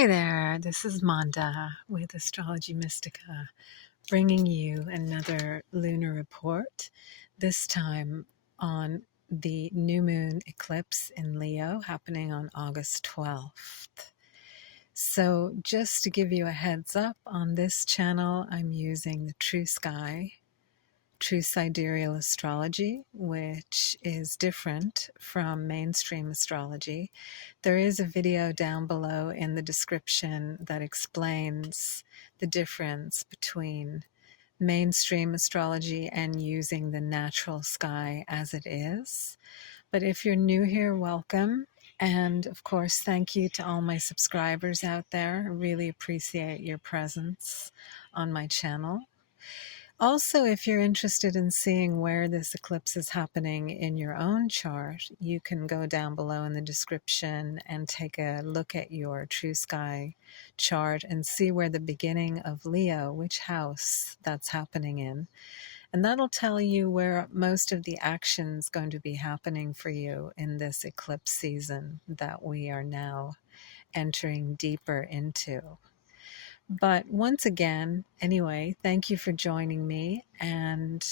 Hi there, this is Manda with Astrology Mystica, bringing you another lunar report, this time on the new moon eclipse in Leo happening on August 12th. So just to give you a heads up, on this channel I'm using the True Sky, True Sidereal Astrology, which is different from mainstream astrology. There is a video down below in the description that explains the difference between mainstream astrology and using the natural sky as it is. But if you're new here, welcome. And of course, thank you to all my subscribers out there. I really appreciate your presence on my channel. Also, if you're interested in seeing where this eclipse is happening in your own chart, you can go down below in the description and take a look at your True Sky chart and see where the beginning of Leo, which house that's happening in. And that'll tell you where most of the action's going to be happening for you in this eclipse season that we are now entering deeper into. But once again, anyway, thank you for joining me, and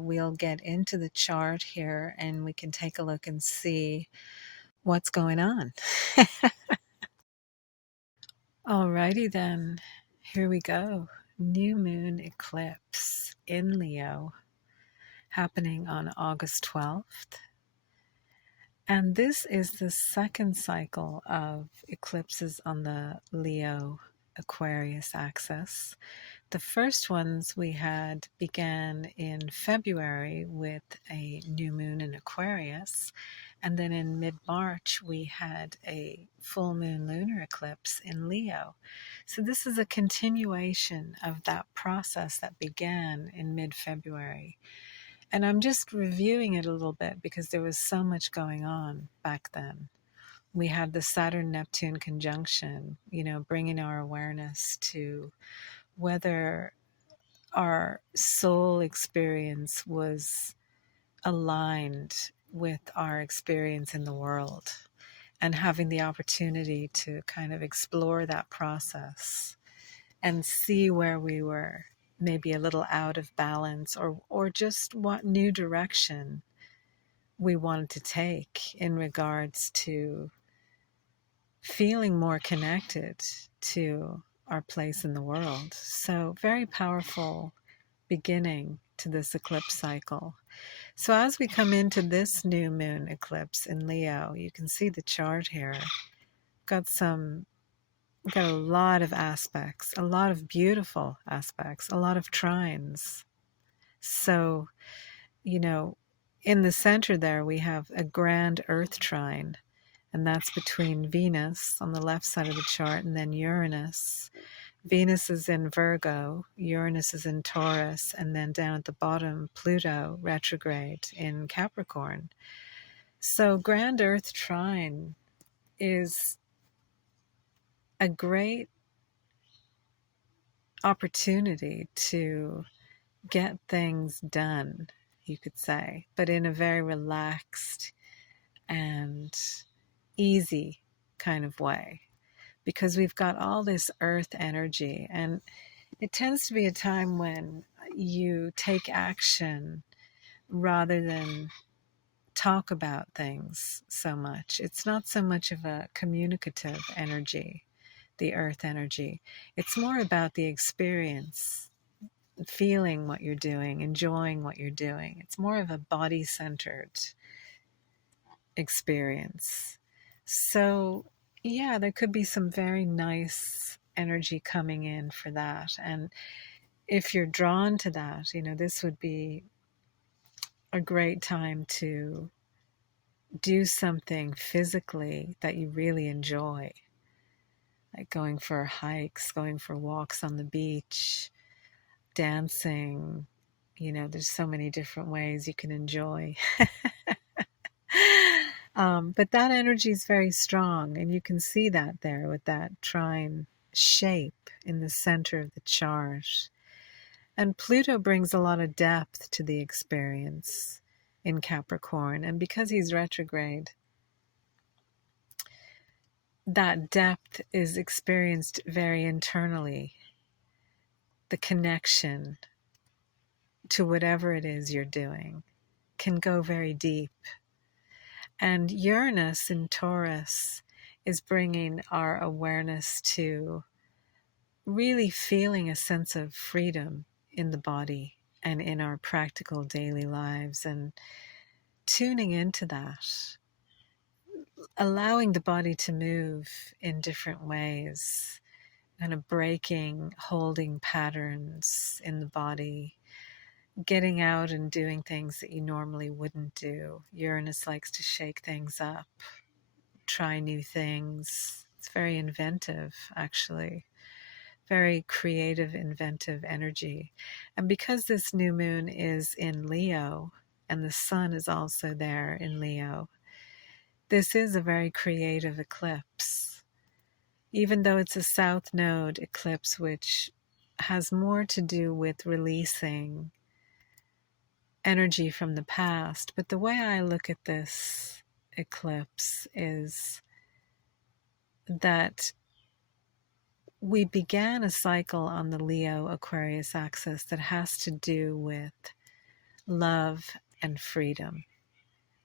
we'll get into the chart here and we can take a look and see what's going on. Alrighty then, here we go. New moon eclipse in Leo happening on August 12th. And this is the second cycle of eclipses on the Leo Aquarius axis. The first ones we had began in February with a new moon in Aquarius, and then in mid-March we had a full moon lunar eclipse in Leo. So this is a continuation of that process that began in mid-February. And I'm just reviewing it a little bit because there was so much going on back then. We had the Saturn-Neptune conjunction, bringing our awareness to whether our soul experience was aligned with our experience in the world, and having the opportunity to kind of explore that process and see where we were maybe a little out of balance, or just what new direction we wanted to take in regards to feeling more connected to our place in the world. So very powerful beginning to this eclipse cycle. So as we come into this new moon eclipse in Leo, you can see the chart here. We've got a lot of aspects, a lot of beautiful aspects, a lot of trines. So, in the center there we have a grand earth trine, and that's between Venus on the left side of the chart and then Uranus. Venus is in Virgo, Uranus is in Taurus, and then down at the bottom, Pluto retrograde in Capricorn. So grand earth trine is a great opportunity to get things done, you could say, but in a very relaxed and easy kind of way, because we've got all this earth energy, and it tends to be a time when you take action rather than talk about things so much. It's not so much of a communicative energy, the earth energy. It's more about the experience, feeling what you're doing, enjoying what you're doing. It's more of a body-centered experience. So yeah, there could be some very nice energy coming in for that. And if you're drawn to that, this would be a great time to do something physically that you really enjoy, like going for hikes, going for walks on the beach, dancing. There's so many different ways you can enjoy. But that energy is very strong, and you can see that there with that trine shape in the center of the chart. And Pluto brings a lot of depth to the experience in Capricorn, and because he's retrograde, that depth is experienced very internally. The connection to whatever it is you're doing can go very deep. And Uranus in Taurus is bringing our awareness to really feeling a sense of freedom in the body and in our practical daily lives, and tuning into that, allowing the body to move in different ways, kind of breaking holding patterns in the body, getting out and doing things that you normally wouldn't do. Uranus likes to shake things up, try new things. It's very inventive, actually. Very creative, inventive energy. And because this new moon is in Leo, and the sun is also there in Leo, this is a very creative eclipse. Even though it's a south node eclipse, which has more to do with releasing energy from the past. But the way I look at this eclipse is that we began a cycle on the Leo Aquarius axis that has to do with love and freedom,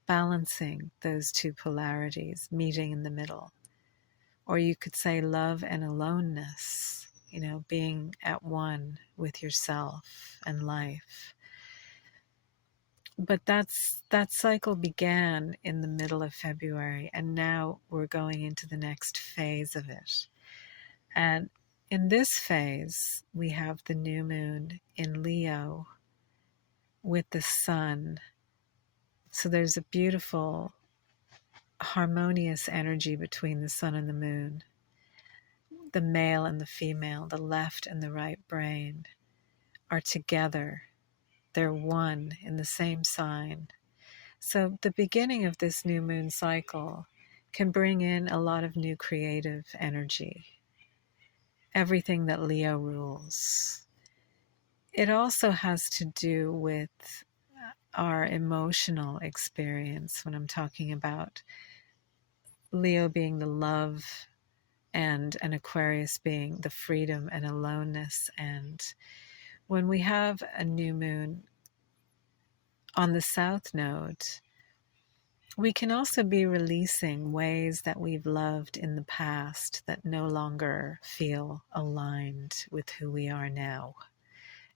balancing those two polarities, meeting in the middle. Or you could say love and aloneness, being at one with yourself and life. But that cycle began in the middle of February, and now we're going into the next phase of it. And in this phase, we have the new moon in Leo with the sun. So there's a beautiful, harmonious energy between the sun and the moon. The male and the female, the left and the right brain are together. They're one in the same sign. So the beginning of this new moon cycle can bring in a lot of new creative energy. Everything that Leo rules. It also has to do with our emotional experience when I'm talking about Leo being the love and an Aquarius being the freedom and aloneness. And when we have a new moon on the south node, we can also be releasing ways that we've loved in the past that no longer feel aligned with who we are now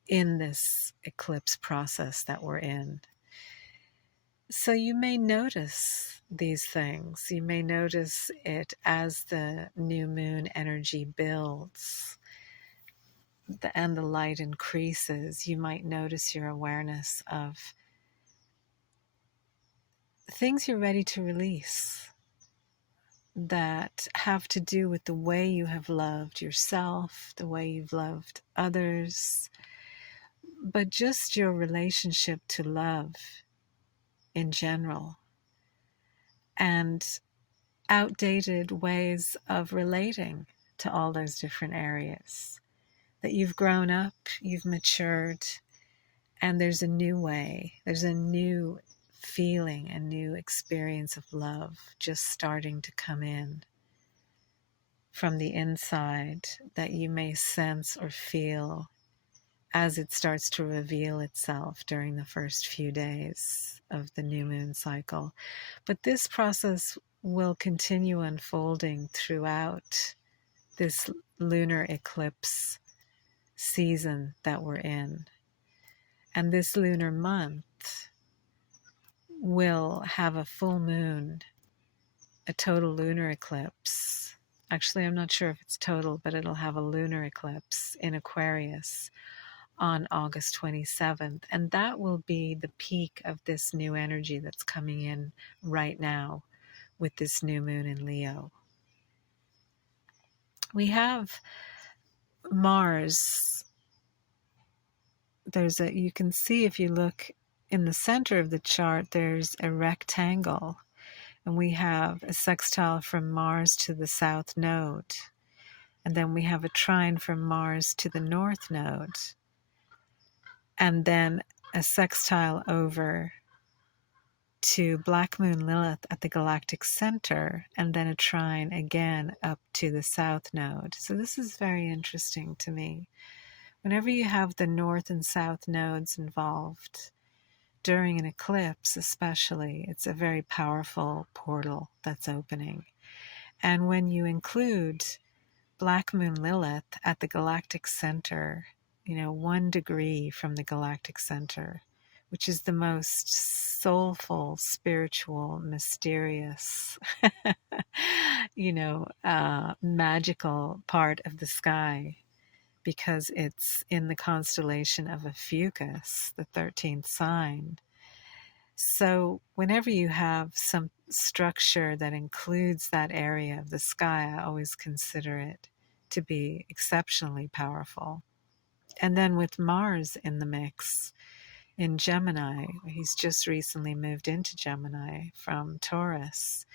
in this eclipse process that we're in. So you may notice these things. You may notice it as the new moon energy builds and the light increases. You might notice your awareness of things you're ready to release that have to do with the way you have loved yourself, the way you've loved others, but just your relationship to love in general, and outdated ways of relating to all those different areas. That you've grown up, you've matured, and there's a new way, there's a new feeling, a new experience of love just starting to come in from the inside that you may sense or feel as it starts to reveal itself during the first few days of the new moon cycle. But this process will continue unfolding throughout this lunar eclipse season that we're in. And this lunar month will have a full moon, a total lunar eclipse. Actually, I'm not sure if it's total, but it'll have a lunar eclipse in Aquarius on August 27th. And that will be the peak of this new energy that's coming in right now with this new moon in Leo. We have Mars. You can see if you look in the center of the chart, there's a rectangle. And we have a sextile from Mars to the south node. And then we have a trine from Mars to the north node. And then a sextile over to Black Moon Lilith at the galactic center, and then a trine again up to the south node. So this is very interesting to me. Whenever you have the north and south nodes involved, during an eclipse especially, it's a very powerful portal that's opening. And when you include Black Moon Lilith at the galactic center, 1 degree from the galactic center, which is the most soulful, spiritual, mysterious, magical part of the sky, because it's in the constellation of Ophiuchus, the 13th sign. So whenever you have some structure that includes that area of the sky, I always consider it to be exceptionally powerful. And then with Mars in the mix in Gemini, he's just recently moved into Gemini from Taurus,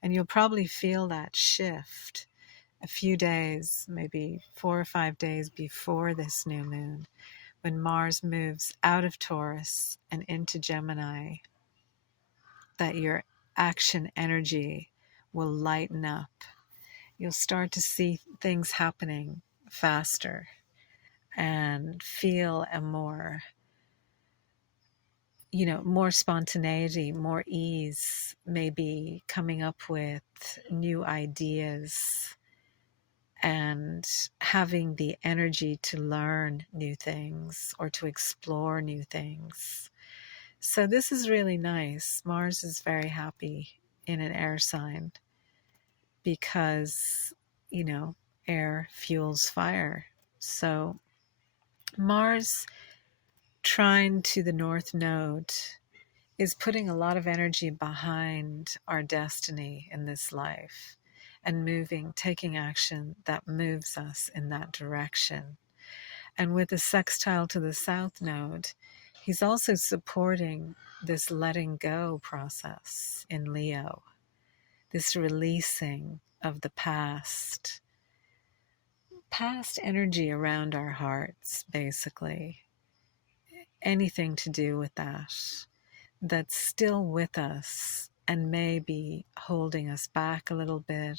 and you'll probably feel that shift a few days, maybe 4 or 5 days before this new moon, when Mars moves out of Taurus and into Gemini, that your action energy will lighten up. You'll start to see things happening faster and feel a more spontaneity, more ease, maybe coming up with new ideas and having the energy to learn new things or to explore new things. So this is really nice. Mars is very happy in an air sign because, air fuels fire. So Mars trine to the North Node is putting a lot of energy behind our destiny in this life and taking action that moves us in that direction. And with the sextile to the South Node, he's also supporting this letting go process in Leo, this releasing of the past energy around our hearts, basically. Anything to do with that's still with us and may be holding us back a little bit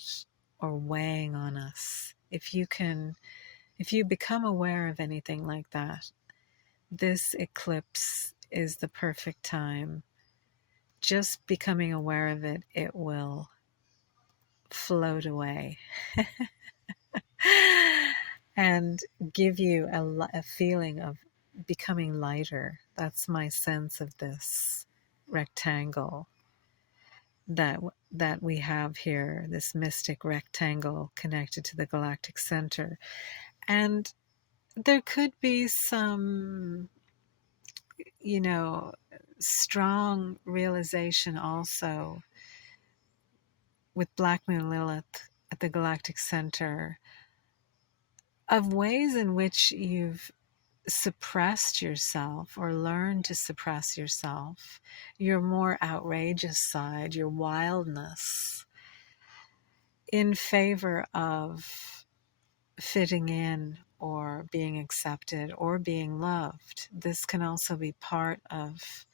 or weighing on us. If you become aware of anything like that, this eclipse is the perfect time. Just becoming aware of it, it will float away and give you a feeling of becoming lighter. That's my sense of this rectangle that we have here, this mystic rectangle connected to the galactic center. And there could be some, strong realization also with Black Moon Lilith at the galactic center of ways in which you've suppressed yourself or learned to suppress yourself, your more outrageous side, your wildness, in favor of fitting in or being accepted or being loved. This can also be part of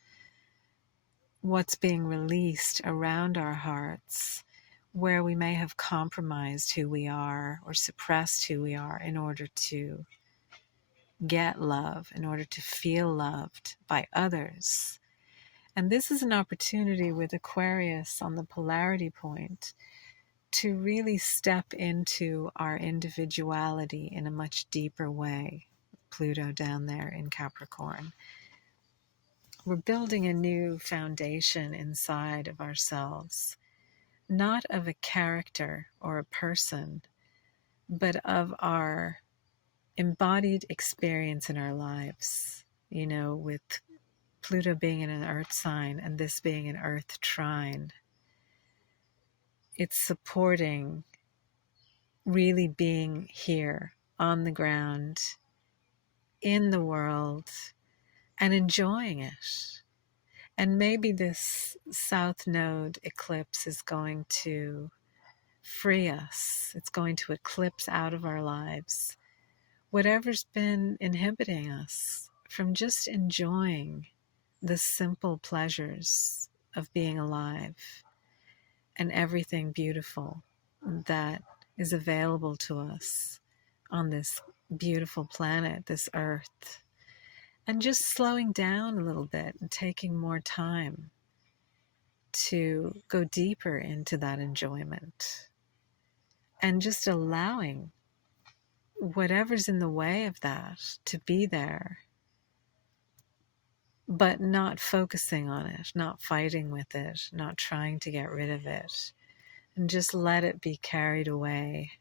what's being released around our hearts, where we may have compromised who we are or suppressed who we are in order to get love, in order to feel loved by others. And this is an opportunity with Aquarius on the polarity point to really step into our individuality in a much deeper way. Pluto down there in Capricorn. We're building a new foundation inside of ourselves, not of a character or a person, but of our embodied experience in our lives, with Pluto being in an earth sign and this being an earth trine. It's supporting really being here on the ground, in the world, and enjoying it. And maybe this South Node eclipse is going to free us. It's going to eclipse out of our lives whatever's been inhibiting us from just enjoying the simple pleasures of being alive and everything beautiful that is available to us on this beautiful planet, this earth, and just slowing down a little bit and taking more time to go deeper into that enjoyment and just allowing whatever's in the way of that to be there, but not focusing on it, not fighting with it, not trying to get rid of it, and just let it be carried away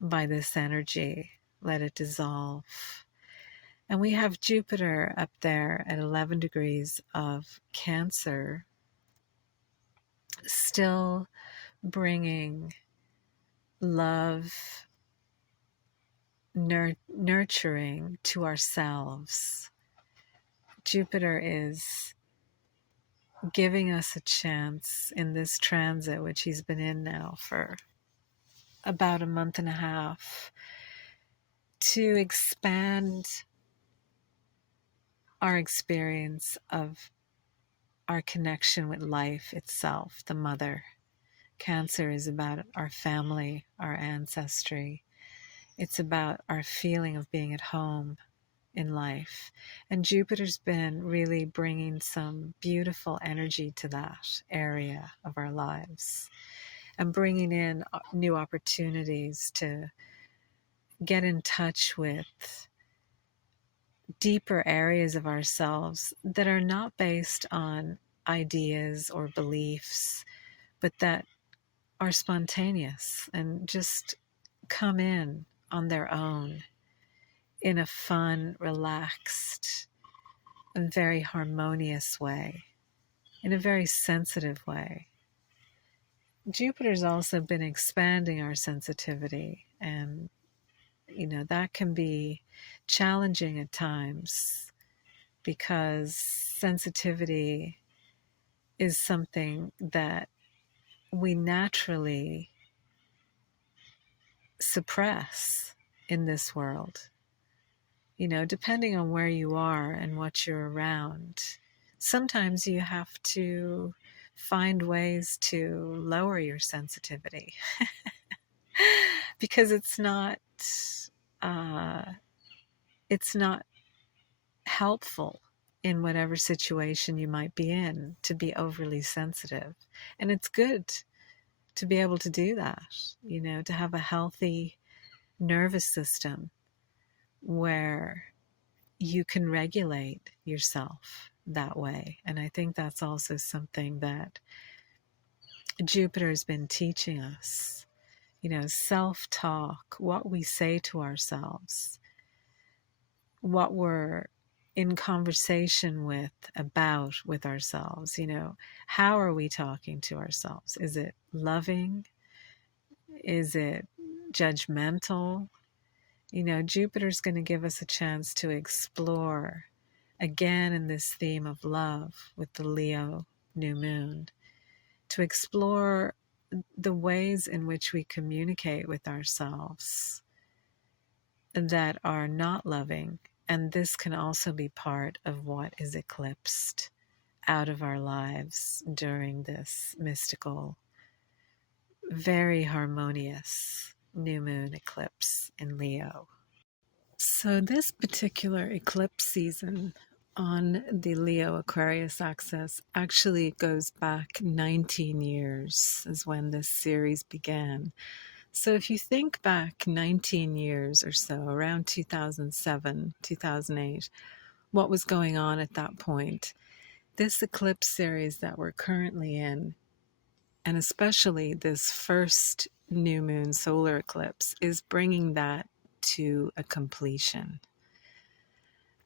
by this energy, let it dissolve. And we have Jupiter up there at 11 degrees of Cancer, still bringing love, nurturing to ourselves. Jupiter is giving us a chance in this transit, which he's been in now for about a month and a half, to expand our experience of our connection with life itself, the mother. Cancer is about our family, our ancestry. It's about our feeling of being at home in life. And Jupiter's been really bringing some beautiful energy to that area of our lives and bringing in new opportunities to get in touch with deeper areas of ourselves that are not based on ideas or beliefs, but that are spontaneous and just come in on their own in a fun, relaxed, and very harmonious way, in a very sensitive way. Jupiter's also been expanding our sensitivity, and that can be challenging at times because sensitivity is something that we naturally suppress in this world. Depending on where you are and what you're around, sometimes you have to find ways to lower your sensitivity because it's not helpful in whatever situation you might be in to be overly sensitive. And it's good to be able to do that, to have a healthy nervous system where you can regulate yourself that way. And I think that's also something that Jupiter has been teaching us. Self-talk, what we say to ourselves, what we're in conversation with ourselves. How are we talking to ourselves? Is it loving? Is it judgmental? Jupiter's going to give us a chance to explore again in this theme of love with the Leo new moon, to explore the ways in which we communicate with ourselves that are not loving. And this can also be part of what is eclipsed out of our lives during this mystical, very harmonious new moon eclipse in Leo. So this particular eclipse season on the Leo Aquarius axis actually goes back 19 years is when this series began. So if you think back 19 years or so, around 2007, 2008, what was going on at that point, this eclipse series that we're currently in, and especially this first new moon solar eclipse, is bringing that to a completion.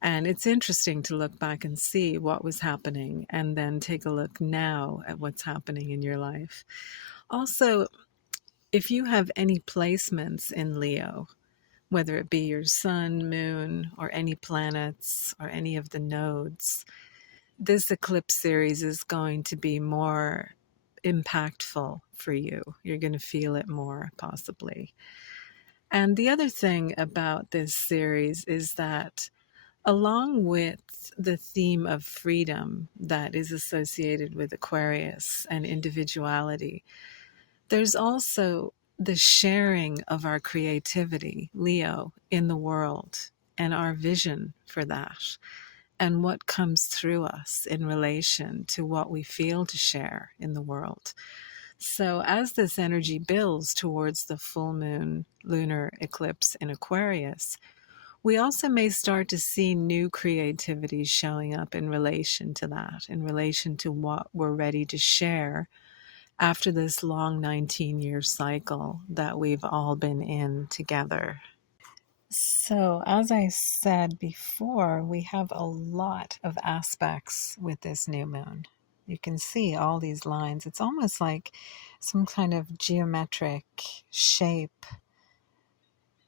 And it's interesting to look back and see what was happening and then take a look now at what's happening in your life. Also, if you have any placements in Leo, whether it be your sun, moon, or any planets or any of the nodes, this eclipse series is going to be more impactful for you. You're going to feel it more, possibly. And the other thing about this series is that Along with the theme of freedom that is associated with Aquarius and individuality, there's also the sharing of our creativity, Leo, in the world, and our vision for that, and what comes through us in relation to what we feel to share in the world. So, as this energy builds towards the full moon lunar eclipse in Aquarius, we also may start to see new creativity showing up in relation to that, in relation to what we're ready to share after this long 19-year cycle that we've all been in together. So, as I said before, we have a lot of aspects with this new moon. You can see all these lines. It's almost like some kind of geometric shape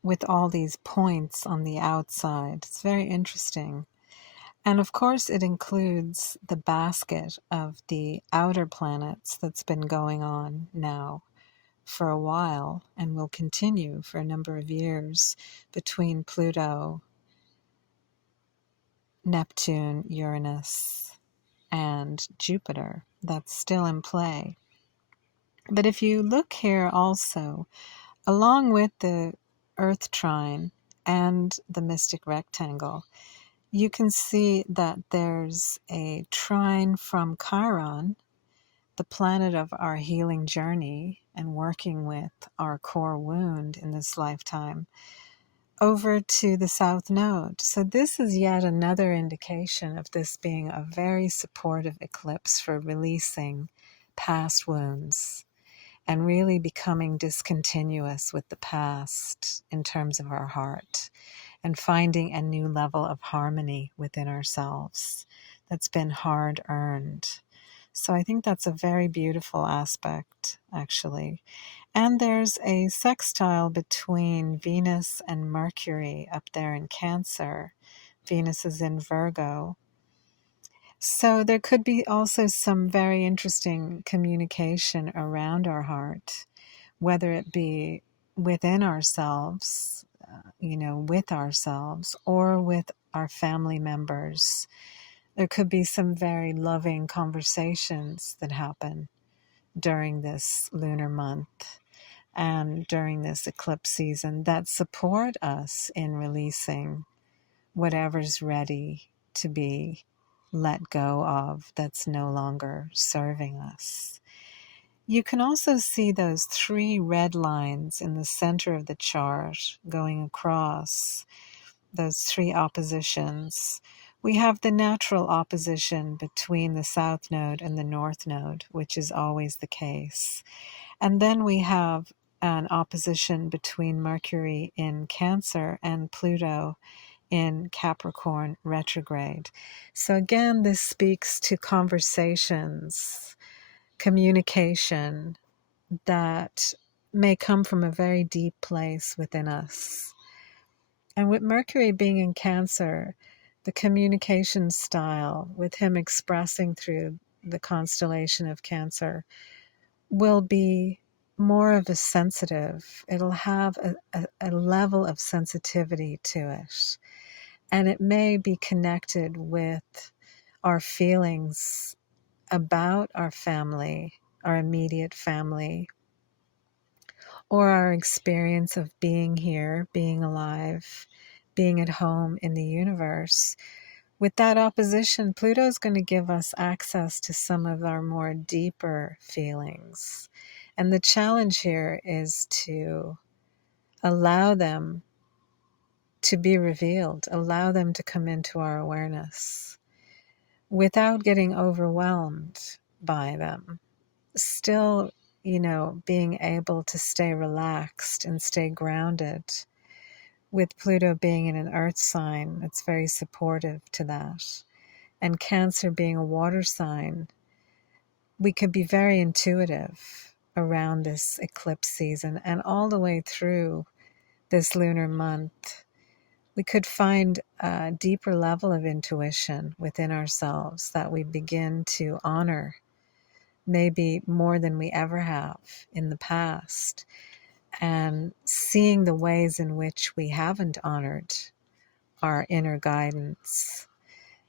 with all these points on the outside. It's very interesting. And of course, it includes the basket of the outer planets that's been going on now for a while and will continue for a number of years between Pluto, Neptune, Uranus, and Jupiter. That's still in play. But if you look here also, along with the Earth trine and the mystic rectangle, you can see that there's a trine from Chiron, the planet of our healing journey and working with our core wound in this lifetime, over to the South Node. So this is yet another indication of this being a very supportive eclipse for releasing past wounds and really becoming discontinuous with the past in terms of our heart and finding a new level of harmony within ourselves that's been hard earned. So I think that's a very beautiful aspect, actually. And there's a sextile between Venus and Mercury up there in Cancer. Venus is in Virgo. So there could be also some very interesting communication around our heart, whether it be within ourselves, with ourselves, or with our family members. There could be some very loving conversations that happen during this lunar month and during this eclipse season that support us in releasing whatever's ready to be let go of that's no longer serving us. You can also see those 3 red lines in the center of the chart going across those 3 oppositions. We have the natural opposition between the South Node and the North Node, which is always the case. And then we have an opposition between Mercury in Cancer and Pluto in Capricorn retrograde. So again, this speaks to conversations, communication that may come from a very deep place within us. And with Mercury being in Cancer, the communication style, with him expressing through the constellation of Cancer, will be more of a sensitive. It'll have a level of sensitivity to it. And it may be connected with our feelings about our family, our immediate family, or our experience of being here, being alive, being at home in the universe. With that opposition, Pluto is going to give us access to some of our more deeper feelings. And the challenge here is to allow them to be revealed, allow them to come into our awareness without getting overwhelmed by them. Still, being able to stay relaxed and stay grounded. With Pluto being in an earth sign, it's very supportive to that. And Cancer being a water sign, we could be very intuitive around this eclipse season and all the way through this lunar month. We could find a deeper level of intuition within ourselves that we begin to honor, maybe more than we ever have in the past, and seeing the ways in which we haven't honored our inner guidance.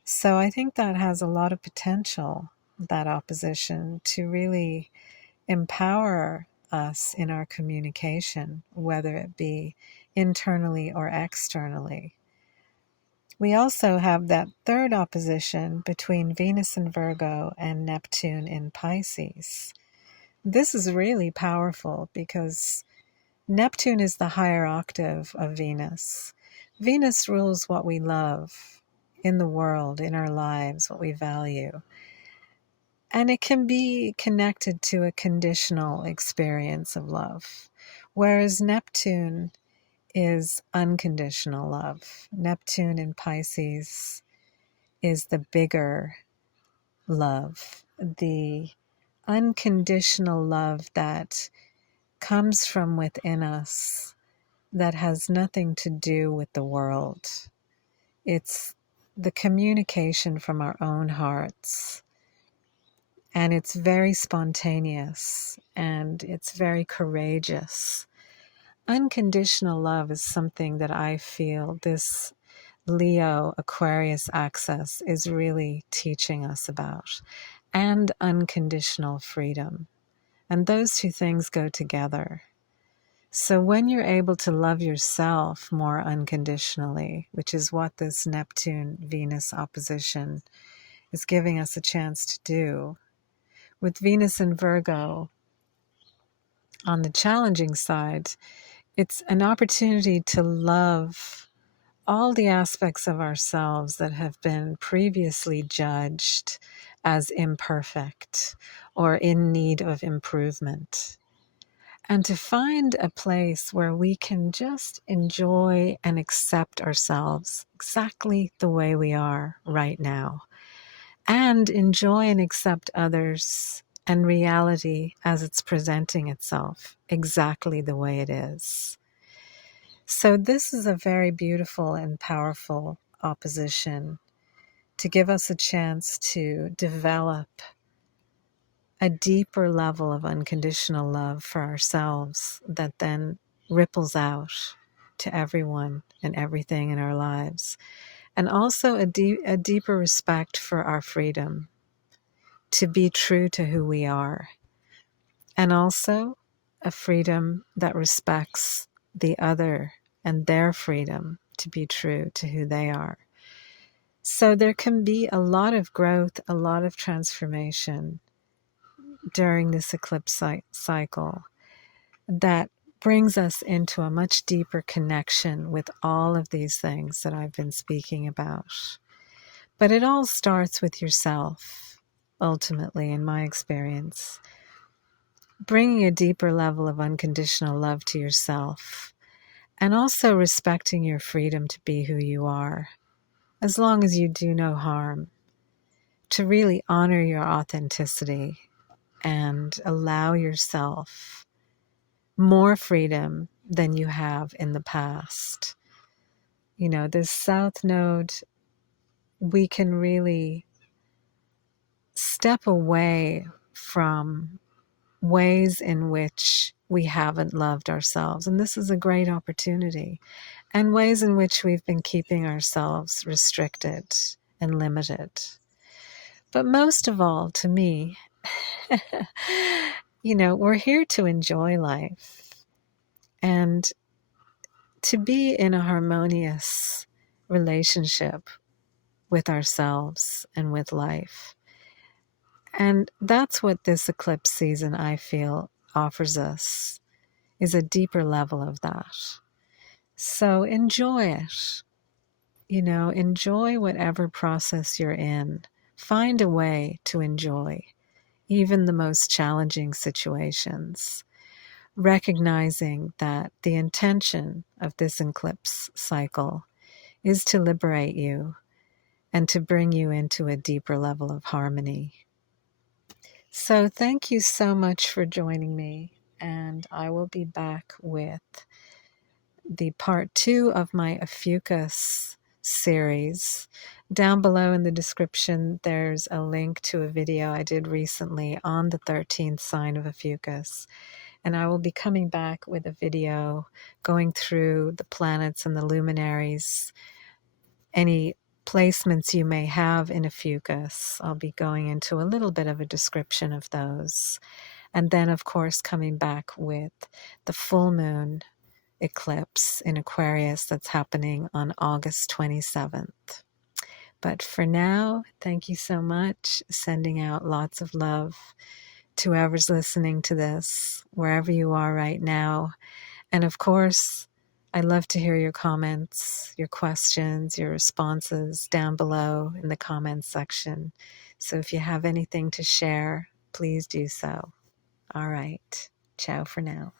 So I think that has a lot of potential, that opposition, to really empower us in our communication, whether it be internally or externally. We also have that third opposition between Venus in Virgo and Neptune in Pisces. This is really powerful because Neptune is the higher octave of Venus. Venus rules what we love in the world, in our lives, what we value. And it can be connected to a conditional experience of love, whereas Neptune is unconditional love. Neptune in Pisces is the bigger love, the unconditional love that comes from within us, that has nothing to do with the world. It's the communication from our own hearts. And it's very spontaneous and it's very courageous. Unconditional love is something that I feel this Leo Aquarius axis is really teaching us about, and unconditional freedom. And those two things go together. So when you're able to love yourself more unconditionally, which is what this Neptune-Venus opposition is giving us a chance to do, with Venus in Virgo on the challenging side, it's an opportunity to love all the aspects of ourselves that have been previously judged as imperfect or in need of improvement. And to find a place where we can just enjoy and accept ourselves exactly the way we are right now, and enjoy and accept others and reality as it's presenting itself exactly the way it is. So this is a very beautiful and powerful opposition to give us a chance to develop a deeper level of unconditional love for ourselves that then ripples out to everyone and everything in our lives. And also a deeper respect for our freedom to be true to who we are. And also a freedom that respects the other and their freedom to be true to who they are. So there can be a lot of growth, a lot of transformation during this eclipse cycle that brings us into a much deeper connection with all of these things that I've been speaking about. But it all starts with yourself, ultimately, in my experience. Bringing a deeper level of unconditional love to yourself, and also respecting your freedom to be who you are, as long as you do no harm, to really honor your authenticity and allow yourself more freedom than you have in the past. You know, this South Node, we can really step away from ways in which we haven't loved ourselves. And this is a great opportunity. And ways in which we've been keeping ourselves restricted and limited. But most of all, to me, you know, we're here to enjoy life and to be in a harmonious relationship with ourselves and with life. And that's what this eclipse season, I feel, offers us, is a deeper level of that. So enjoy it. You know, enjoy whatever process you're in. Find a way to enjoy even the most challenging situations, recognizing that the intention of this eclipse cycle is to liberate you and to bring you into a deeper level of harmony. So thank you so much for joining me, and I will be back with the part 2 of my Ophiuchus series. Down below in the description, there's a link to a video I did recently on the 13th sign of Ophiuchus. And I will be coming back with a video going through the planets and the luminaries any placements you may have in Ophiuchus. I'll be going into a little bit of a description of those. And then, of course, coming back with the full moon eclipse in Aquarius that's happening on August 27th. But for now, thank you so much. Sending out lots of love to whoever's listening to this, wherever you are right now. And of course, I love to hear your comments, your questions, your responses down below in the comments section. So if you have anything to share, please do so. All right. Ciao for now.